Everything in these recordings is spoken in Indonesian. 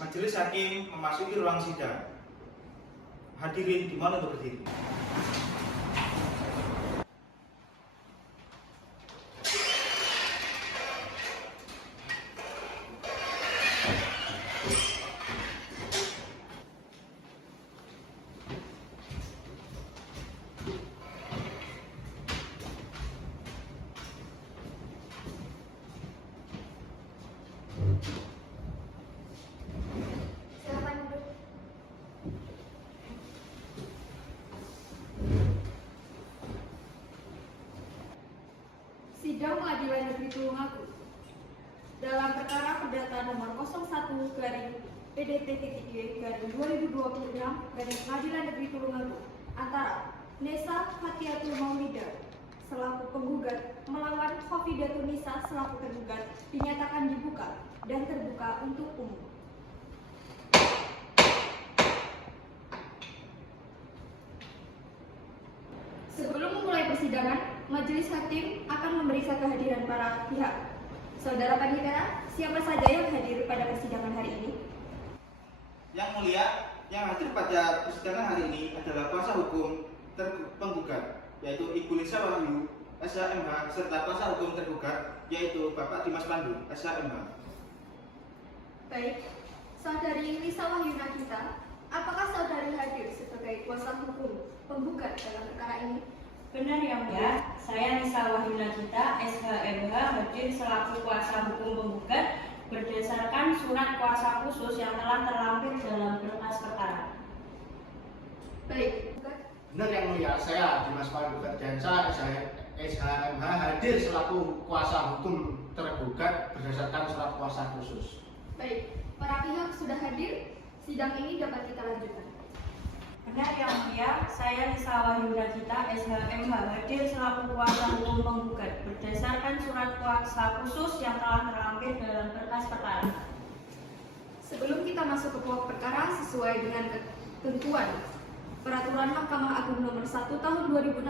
Majelis hakim memasuki ruang sidang. Hadirin dimohon untuk berdiri. Silakan duduk. Sidang Pengadilan Negeri Tulungagung dalam perkara perdata nomor 01-PDT-Y-2026 Pengadilan Negeri Tulungagung antara Nesa Fatiatul Maulida selaku penggugat melawan Khofidatul Nisa selaku tergugat dinyatakan dibuka dan terbuka untuk umum. Sebelum memulai persidangan, majelis hakim akan memeriksa kehadiran para pihak. Saudara Panitera, siapa saja yang hadir pada persidangan hari ini? Yang mulia, yang hadir pada persidangan hari ini adalah kuasa hukum penggugat, yaitu Ibu Lisa Wahyu, SHMH, serta kuasa hukum tergugat, yaitu Bapak Dimas Pandu, SHMH. Baik, saudari Lisa Wahyu Nagita, apakah saudari hadir sebagai kuasa hukum penggugat dalam perkara ini? Benar yang mulia, saya Nisa Wahyu Nagita, SHMH, hadir selaku kuasa hukum penggugat berdasarkan surat kuasa khusus yang telah terlampir dalam berkas perkara. Baik, Benar yang mulia, saya Dimas Pandu Berdansa, SHMH hadir selaku kuasa hukum tergugat berdasarkan surat kuasa khusus. baik, para pihak sudah hadir, sidang ini dapat kita lanjutkan. Benar yang mulia, saya Nisa Wahyu Nagita, SHMH, hadir selaku kuasa hukum penggugat berdasarkan surat kuasa khusus yang telah terlampir dalam berkas perkara. Sebelum kita masuk ke pokok perkara sesuai dengan ketentuan Peraturan Mahkamah Agung Nomor 1 Tahun 2016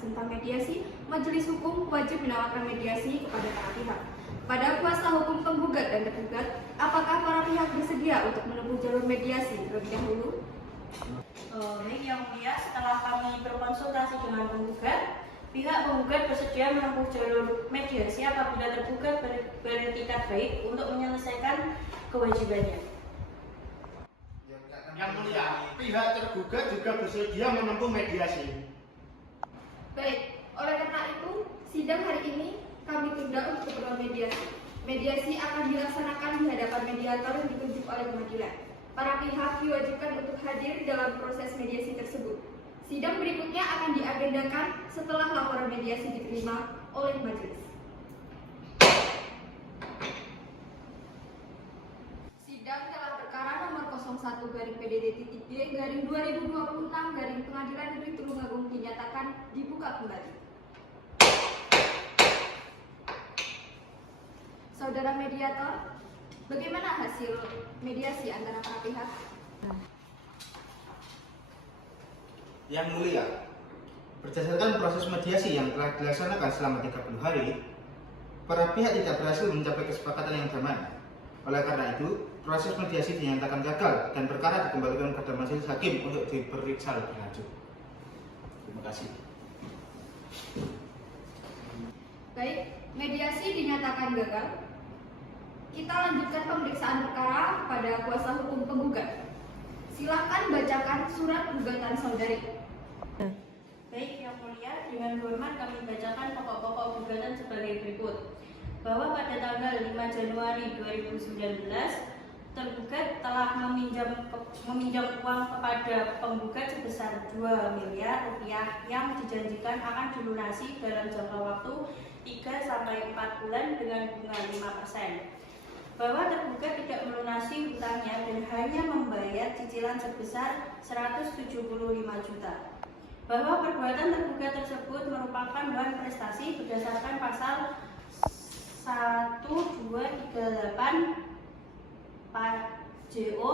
tentang mediasi, majelis hukum wajib menawarkan mediasi kepada para pihak. Pada kuasa hukum penggugat dan tergugat, apakah para pihak bersedia untuk menempuh jalur mediasi terlebih dahulu? Baik yang mulia, setelah kami berkonsultasi dengan penggugat, pihak penggugat bersedia menempuh jalur mediasi apabila tergugat beretikat baik untuk menyelesaikan kewajibannya. Yang mulia, pihak tergugat juga bersedia menempuh mediasi. Baik, oleh karena itu, sidang hari ini kami tunda untuk keperluan mediasi. Mediasi akan dilaksanakan di hadapan mediator yang ditunjuk oleh pengadilan. Para pihak diwajibkan untuk hadir dalam proses mediasi tersebut. Sidang berikutnya akan diagendakan setelah laporan mediasi diterima oleh majelis. Sidang dalam perkara nomor 01-PDT-Y-2026 Pengadilan Negeri Tulungagung dinyatakan dibuka kembali. Saudara mediator, bagaimana hasil mediasi antara para pihak? Yang mulia, berdasarkan proses mediasi yang telah dilaksanakan selama 30 hari, para pihak tidak berhasil mencapai kesepakatan yang damai. Oleh karena itu, proses mediasi dinyatakan gagal dan perkara dikembalikan kepada majelis hakim untuk diperiksa lebih lanjut. Terima kasih. Baik, mediasi dinyatakan gagal. Kita lanjutkan pemeriksaan perkara pada kuasa hukum penggugat. Silakan bacakan surat gugatan saudari. Baik yang mulia, dengan hormat kami bacakan pokok-pokok gugatan sebagai berikut. Bahwa pada tanggal 5 Januari 2019, tergugat telah meminjam uang kepada penggugat sebesar 2 miliar rupiah yang dijanjikan akan dilunasi dalam jangka waktu 3-4 bulan dengan bunga 5%. Bahwa tergugat tidak melunasi hutangnya dan hanya membayar cicilan sebesar 175 juta. Bahwa perbuatan tergugat tersebut merupakan bahan prestasi berdasarkan pasal 1238 JO,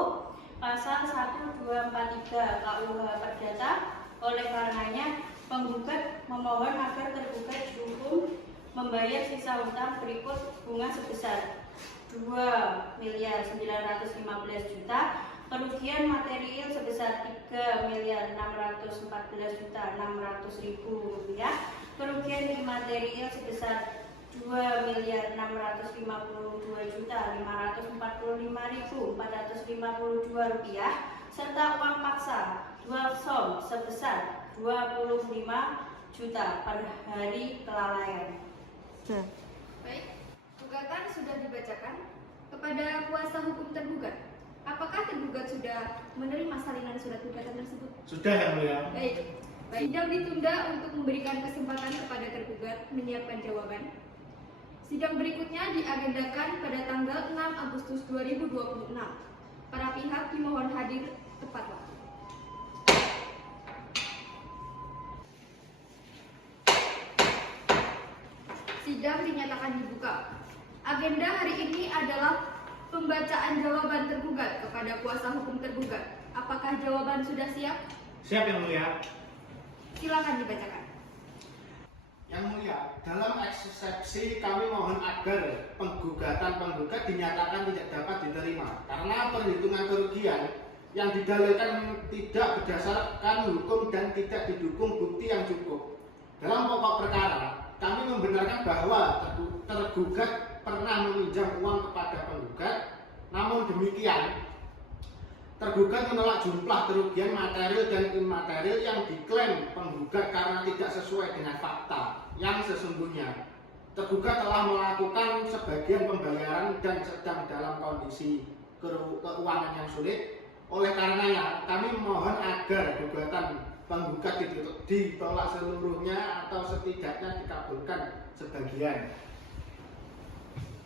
pasal 1243 KUH Perdata. Oleh karenanya, penggugat memohon agar tergugat dihukum membayar sisa hutang berikut bunga sebesar 2.915.000.000, kerugian material sebesar 3.614.600.000 rupiah, kerugian imaterial sebesar 2.652.545.452 rupiah, serta uang paksa dual sum sebesar 25 juta per hari kelalaian. Baik, gugatan sudah dibacakan. Kepada kuasa hukum tergugat, apakah tergugat sudah menerima salinan surat gugatan tersebut? Sudah yang mulia. Baik. Sidang ditunda untuk memberikan kesempatan kepada tergugat menyiapkan jawaban. Sidang berikutnya diagendakan pada tanggal 6 Agustus 2026. Para pihak dimohon hadir tepat waktu. Sidang dinyatakan dibuka. Agenda hari ini adalah pembacaan jawaban tergugat kepada kuasa hukum tergugat. Apakah jawaban sudah siap? Siap yang mulia. Silakan dibacakan. Yang mulia, dalam eksepsi kami mohon agar penggugat dinyatakan tidak dapat diterima karena perhitungan kerugian yang didalilkan tidak berdasarkan hukum dan tidak didukung bukti yang cukup. Dalam pokok perkara, kami membenarkan bahwa tergugat pernah meminjam uang kepada penggugat, namun demikian tergugat menolak jumlah kerugian material dan imaterial yang diklaim penggugat karena tidak sesuai dengan fakta yang sesungguhnya. Tergugat telah melakukan sebagian pembayaran dan sedang dalam kondisi keuangan yang sulit. Oleh karenanya, kami mohon agar gugatan penggugat ditolak seluruhnya atau setidaknya dikabulkan sebagian.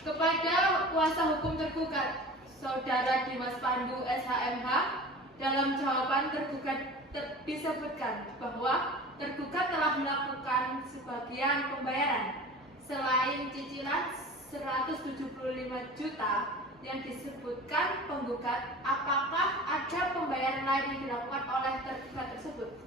Kepada kuasa hukum tergugat, Saudara Dimas Pandu SHMH, dalam jawaban tergugat disebutkan bahwa tergugat telah melakukan sebagian pembayaran selain cicilan 175 juta yang disebutkan penggugat. Apakah ada pembayaran lain yang dilakukan oleh tergugat tersebut?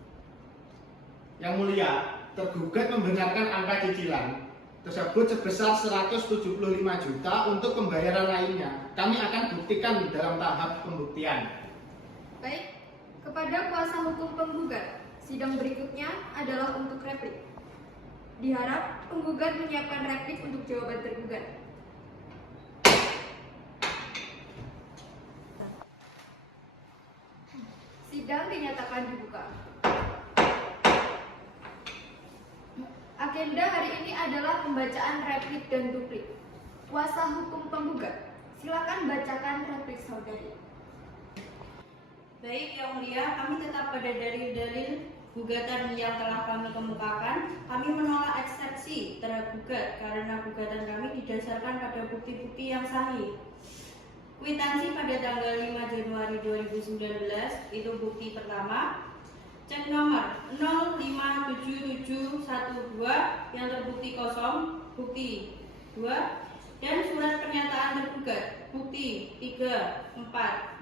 Yang mulia, tergugat membenarkan angka cicilan tersebut sebesar 175 juta untuk pembayaran lainnya. Kami akan buktikan dalam tahap pembuktian. Baik, kepada kuasa hukum penggugat, sidang berikutnya adalah untuk replik. Diharap penggugat menyiapkan replik untuk jawaban tergugat. Sidang dinyatakan dibuka. Agenda hari ini adalah pembacaan replik dan duplik. Kuasa hukum penggugat, silakan bacakan replik saudari. Baik yang mulia, kami tetap pada dalil-dalil gugatan yang telah kami kemukakan. Kami menolak eksepsi tergugat karena gugatan kami didasarkan pada bukti-bukti yang sahih. Kwitansi pada tanggal 5 Januari 2019 itu bukti pertama, cek nomor 057712 yang terbukti kosong, bukti 2, dan surat pernyataan tergugat, bukti 3, 4,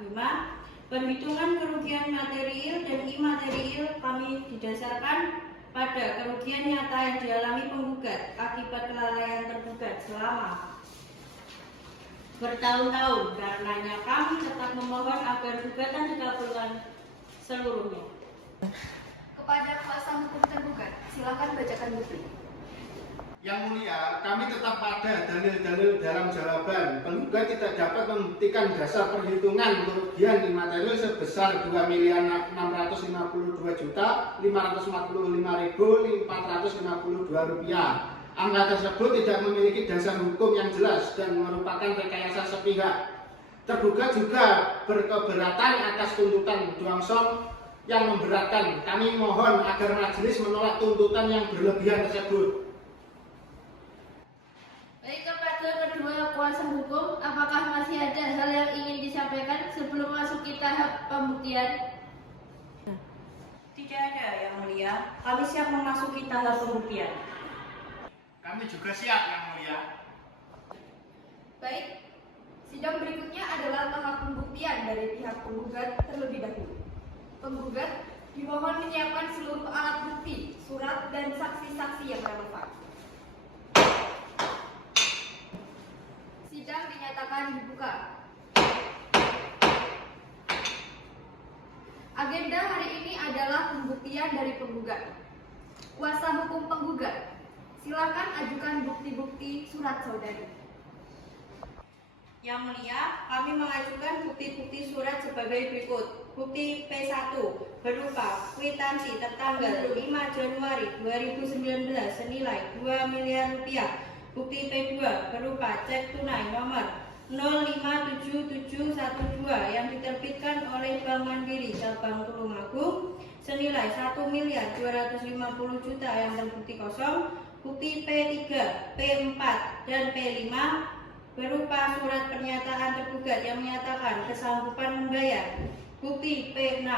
5. Perhitungan kerugian material dan imaterial kami didasarkan pada kerugian nyata yang dialami penggugat akibat kelalaian tergugat selama bertahun-tahun. Karenanya kami tetap memohon agar gugatan dikabulkan seluruhnya. Kepada kuasa hukum tergugat, silakan bacakan bukti. Yang mulia, kami tetap pada dalil-dalil dalam jawaban. Penggugat tidak dapat membuktikan dasar perhitungan kerugian imaterial sebesar 2.652.545.452 rupiah. Angka tersebut tidak memiliki dasar hukum yang jelas dan merupakan rekayasa sepihak. Tergugat juga berkeberatan atas tuntutan Duangsom yang memberatkan. Kami mohon agar majelis menolak tuntutan yang berlebihan tersebut. Baik, kepada kedua kuasa hukum, apakah masih ada hal yang ingin disampaikan sebelum masuk ke tahap pembuktian? Tidak ada yang mulia, kami siap memasuki tahap pembuktian. Kami juga siap yang mulia. Baik, sidang berikutnya adalah tahap pembuktian dari pihak penggugat terlebih dahulu. Penggugat dimohon menyiapkan seluruh alat bukti, surat, dan saksi-saksi yang relevan. Sidang dinyatakan dibuka. Agenda hari ini adalah pembuktian dari penggugat. Kuasa hukum penggugat, silakan ajukan bukti-bukti surat saudari. Yang Mulia, kami mengajukan bukti-bukti surat sebagai berikut. Bukti P1 berupa kwitansi tertanggal 5 Januari 2019 senilai 2 miliar rupiah. Bukti P2 berupa cek tunai nomor 057712 yang diterbitkan oleh Bank Mandiri Cabang Tulungagung senilai 1.250.000.000 yang terbukti kosong. Bukti P3, P4, dan P5 berupa surat pernyataan tergugat yang menyatakan kesanggupan membayar. Bukti P6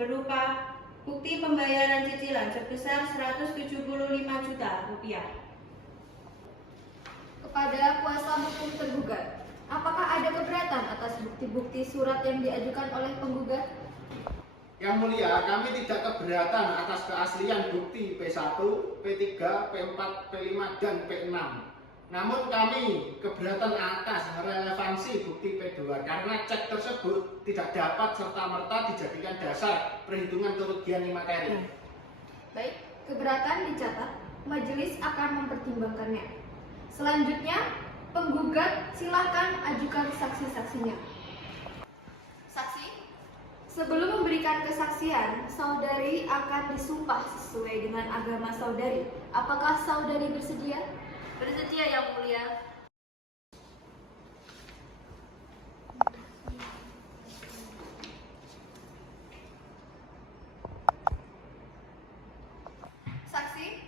berupa bukti pembayaran cicilan sebesar 175 juta rupiah. Kepada kuasa hukum tergugat, apakah ada keberatan atas bukti-bukti surat yang diajukan oleh penggugat? Yang Mulia, kami tidak keberatan atas keaslian bukti P1, P3, P4, P5, dan P6. Namun kami keberatan atas relevansi bukti P2 karena cek tersebut tidak dapat serta-merta dijadikan dasar perhitungan kerugian materi. Baik, keberatan dicatat, majelis akan mempertimbangkannya. Selanjutnya, penggugat silakan ajukan saksi-saksinya. Saksi, sebelum memberikan kesaksian, saudari akan disumpah sesuai dengan agama saudari. Apakah saudari bersedia? Bersedia, Yang Mulia. Saksi,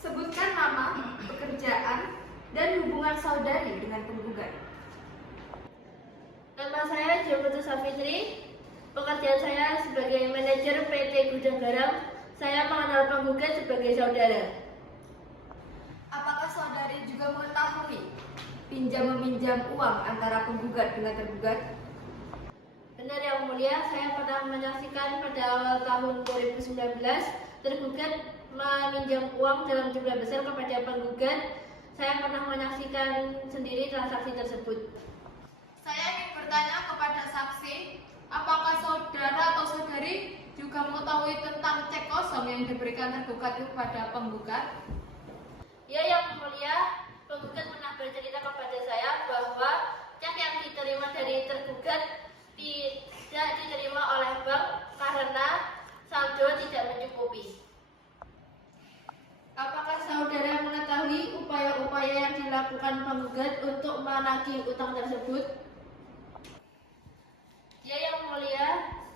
sebutkan nama, pekerjaan, dan hubungan saudari dengan penggugat. Nama saya Jokoto Safitri. Pekerjaan saya sebagai manajer PT Gudang Garam. Saya mengenal penggugat sebagai saudara. Apakah saudari juga mengetahui pinjam-meminjam uang antara penggugat dengan tergugat? Benar Yang Mulia, saya pernah menyaksikan pada awal tahun 2019 tergugat meminjam uang dalam jumlah besar kepada penggugat. Saya pernah menyaksikan sendiri transaksi tersebut. Saya ingin bertanya kepada saksi, apakah saudara atau saudari juga mengetahui tentang cek kosong yang diberikan tergugat itu kepada penggugat? Ya Yang Mulia, penggugat pernah bercerita kepada saya bahwa cek yang diterima dari tergugat tidak diterima oleh bank karena saldo tidak mencukupi. Apakah saudara mengetahui upaya-upaya yang dilakukan penggugat untuk menagih utang tersebut? Ya Yang Mulia,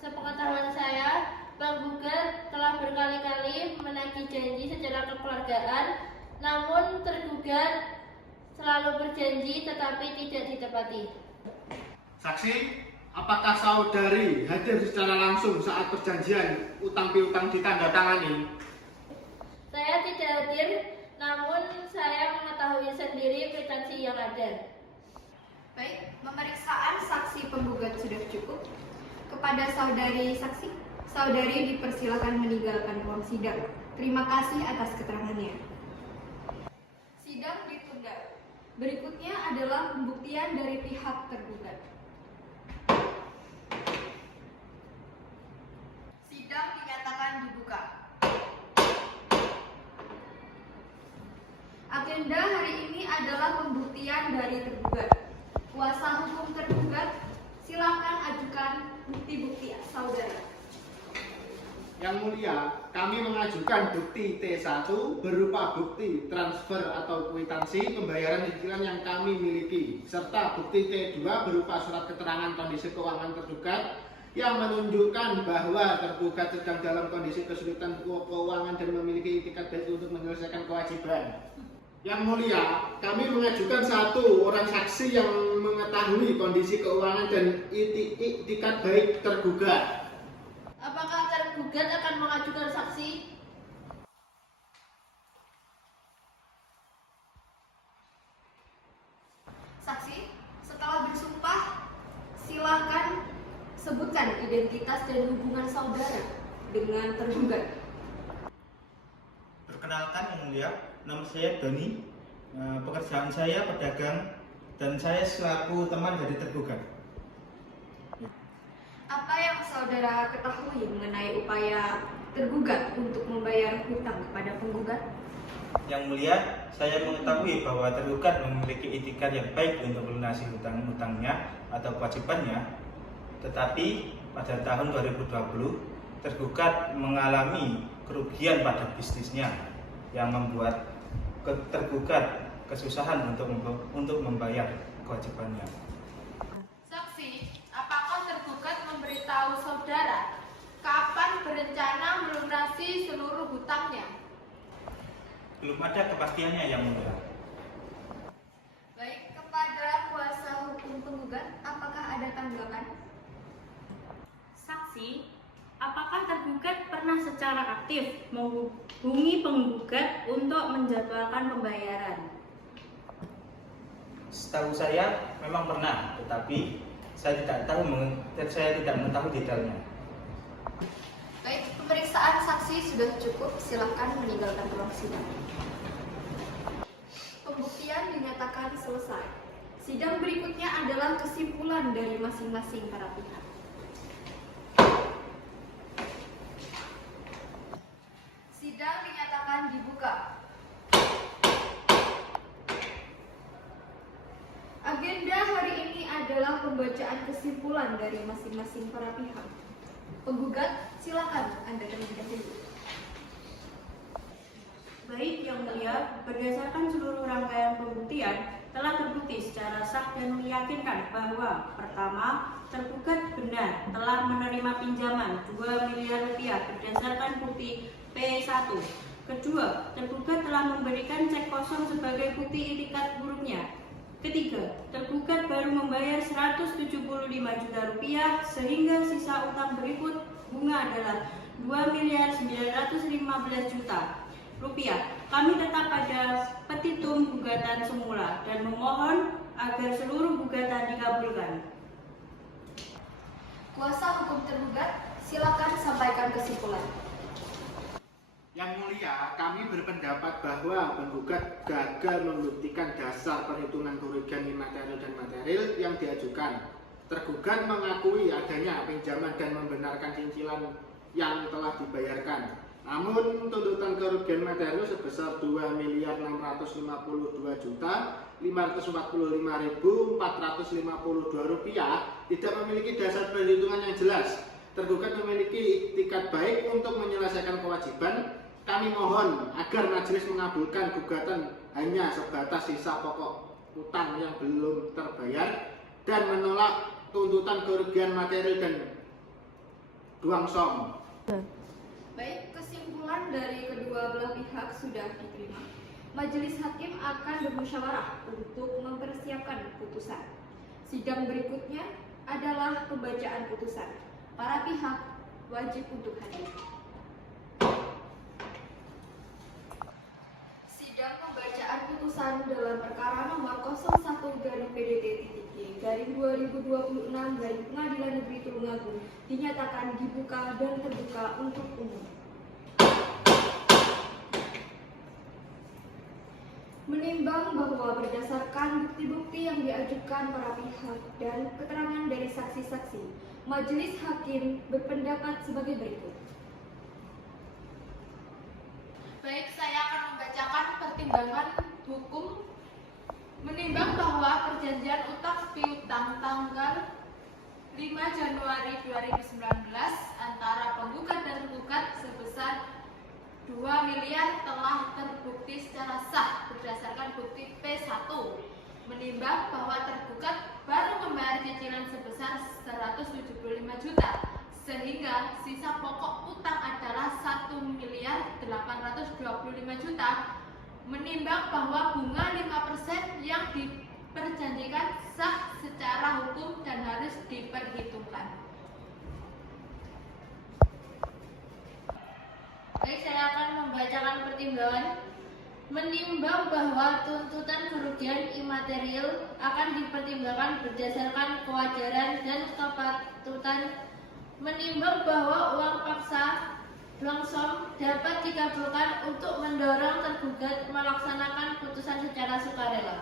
sepengetahuan saya, penggugat telah berkali-kali menagih janji secara kekeluargaan, namun tergugat selalu berjanji tetapi tidak ditepati. Saksi, apakah saudari hadir secara langsung saat perjanjian utang piutang ditandatangani? Saya tidak hadir, namun saya mengetahui sendiri kwitansi yang ada. Baik, pemeriksaan saksi penggugat sudah cukup. Kepada saudari saksi, saudari dipersilakan meninggalkan ruang sidang. Terima kasih atas keterangannya. Sidang ditunda. Berikutnya adalah pembuktian dari pihak tergugat. Sidang dinyatakan dibuka. Agenda hari ini adalah pembuktian dari tergugat. Kuasa hukum tergugat, silakan ajukan bukti-bukti saudara. Yang Mulia, kami mengajukan bukti T1 berupa bukti transfer atau kwitansi pembayaran cicilan yang kami miliki, serta bukti T2 berupa surat keterangan kondisi keuangan tergugat yang menunjukkan bahwa tergugat sedang dalam kondisi kesulitan keuangan dan memiliki itikat baik untuk menyelesaikan kewajiban. Yang Mulia, kami mengajukan satu orang saksi yang mengetahui kondisi keuangan dan itikat baik tergugat. Apakah tergugat akan mengajukan saksi? Saksi, setelah bersumpah, silakan sebutkan identitas dan hubungan saudara dengan tergugat. Perkenalkan Yang Mulia, nama saya Doni. Pekerjaan saya pedagang dan saya selaku teman dari tergugat. Apa yang saudara ketahui mengenai upaya tergugat untuk membayar hutang kepada penggugat? Yang mulia, saya mengetahui bahwa tergugat memiliki itikat yang baik untuk melunasi hutang-hutangnya atau kewajibannya. Tetapi pada tahun 2020, tergugat mengalami kerugian pada bisnisnya yang membuat tergugat kesusahan untuk membayar kewajibannya. Saksi, apakah tergugat memberitahu saudara kapan berencana melunasi seluruh hutangnya? Belum ada kepastiannya, yang mulia. Baik, kepada kuasa hukum penggugat, apakah ada tanggapan? Saksi, apakah tergugat pernah secara aktif menghubungi penggugat untuk menjadwalkan pembayaran? Setahu saya memang pernah, tetapi saya tidak mengetahui detailnya. Baik, pemeriksaan saksi sudah cukup. Silakan meninggalkan ruang sidang. Pembuktian dinyatakan selesai. Sidang berikutnya adalah kesimpulan dari masing-masing para pihak. Sidang dinyatakan dibuka. Agenda hari ini adalah pembacaan kesimpulan dari masing-masing para pihak. Penggugat, silakan Anda terlebih dahulu. Baik, yang mulia, berdasarkan seluruh rangkaian pembuktian, telah terbukti secara sah dan meyakinkan bahwa pertama, tergugat benar telah menerima pinjaman 2 miliar rupiah berdasarkan bukti P1. Kedua, tergugat telah memberikan cek kosong sebagai bukti itikat buruknya. Ketiga, tergugat baru membayar 175 juta rupiah sehingga sisa utang berikut bunga adalah 2 miliar 915 juta rupiah. Kami tetap pada petitum gugatan semula dan memohon agar seluruh gugatan dikabulkan. Kuasa hukum tergugat, silakan sampaikan kesimpulan. Yang mulia, kami berpendapat bahwa penggugat gagal membuktikan dasar perhitungan kerugian imaterial dan material yang diajukan. Tergugat mengakui adanya pinjaman dan membenarkan cicilan yang telah dibayarkan. Namun tuntutan kerugian material sebesar 2.545.545.452 rupiah tidak memiliki dasar perhitungan yang jelas. Tergugat memiliki itikat baik untuk menyelesaikan kewajiban. Kami mohon agar majelis mengabulkan gugatan hanya sebatas sisa pokok utang yang belum terbayar dan menolak tuntutan kerugian material dan duang som. Baik, kesimpulan dari kedua belah pihak sudah diterima. Majelis hakim akan bermusyawarah untuk mempersiapkan putusan. Sidang berikutnya adalah pembacaan putusan. Para pihak wajib untuk hadir. Sidang pembacaan putusan dalam perkara nomor 01-PDT-Y/2026 Pengadilan Negeri Tulungagung dinyatakan dibuka dan terbuka untuk umum. Menimbang bahwa berdasarkan bukti-bukti yang diajukan para pihak dan keterangan dari saksi-saksi, majelis hakim berpendapat sebagai berikut. Baik, saya akan membacakan pertimbangan hukum. Menimbang bahwa perjanjian utang piutang tanggal 5 Januari 2019 antara penggugat dan tergugat sebesar 2 miliar telah terbukti secara sah berdasarkan bukti P1. Menimbang bahwa tergugat baru membayar cicilan sebesar 175 juta sehingga sisa pokok utang adalah 1 miliar 825 juta. Menimbang bahwa bunga 5% yang diperjanjikan sah secara hukum dan harus diperhitungkan. Baik, saya akan membacakan pertimbangan. Menimbang bahwa tuntutan kerugian imaterial akan dipertimbangkan berdasarkan kewajaran dan kepatutan. Menimbang bahwa uang paksa lumsum dapat dikabulkan untuk mendorong tergugat melaksanakan putusan secara sukarela.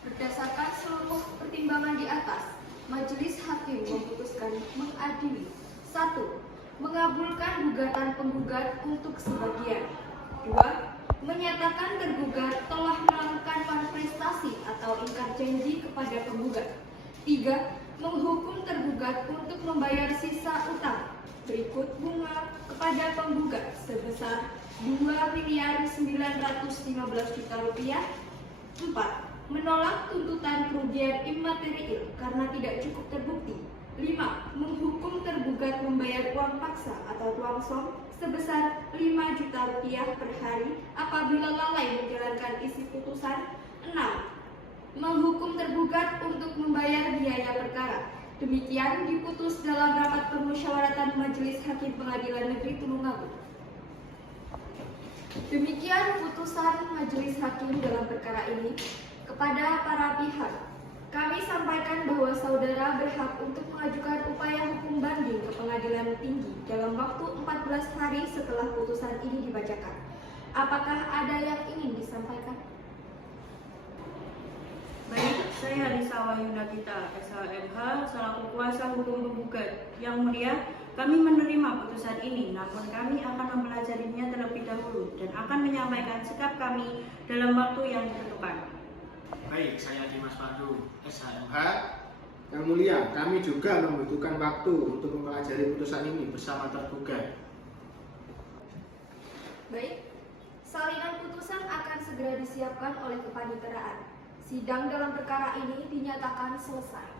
Berdasarkan seluruh pertimbangan di atas, Majelis Hakim memutuskan mengadili 1. Mengabulkan gugatan penggugat untuk sebagian. 2. Menyatakan tergugat telah melakukan manifestasi atau ingkar janji kepada penggugat. 3. Menghukum tergugat untuk membayar sisa utang berikut bunga kepada penggugat sebesar Rp2.915.000.000. 4. Menolak tuntutan kerugian imaterial karena tidak cukup terbukti. 5. Menghukum tergugat membayar uang paksa atau uang som sebesar Rp5 juta per hari apabila lalai menjalankan isi putusan. 6. Menghukum tergugat untuk membayar biaya perkara. Demikian diputus dalam rapat permusyawaratan Majelis Hakim Pengadilan Negeri Tulungagung. Demikian putusan Majelis Hakim dalam perkara ini. Kepada para pihak, kami sampaikan bahwa saudara berhak untuk mengajukan upaya hukum banding ke Pengadilan Tinggi dalam waktu 14 hari setelah putusan ini dibacakan. Apakah ada yang ingin disampaikan? Baik, saya Lisa Wahyunagita, SHMH, selaku kuasa hukum penggugat. Yang mulia, kami menerima putusan ini, namun kami akan mempelajarinya terlebih dahulu dan akan menyampaikan sikap kami dalam waktu yang ditentukan. Baik, saya Dimas Pandu, SHMH. Yang mulia, kami juga membutuhkan waktu untuk mempelajari putusan ini bersama tergugat. Baik, salinan putusan akan segera disiapkan oleh kepaniteraan. Sidang dalam perkara ini dinyatakan selesai.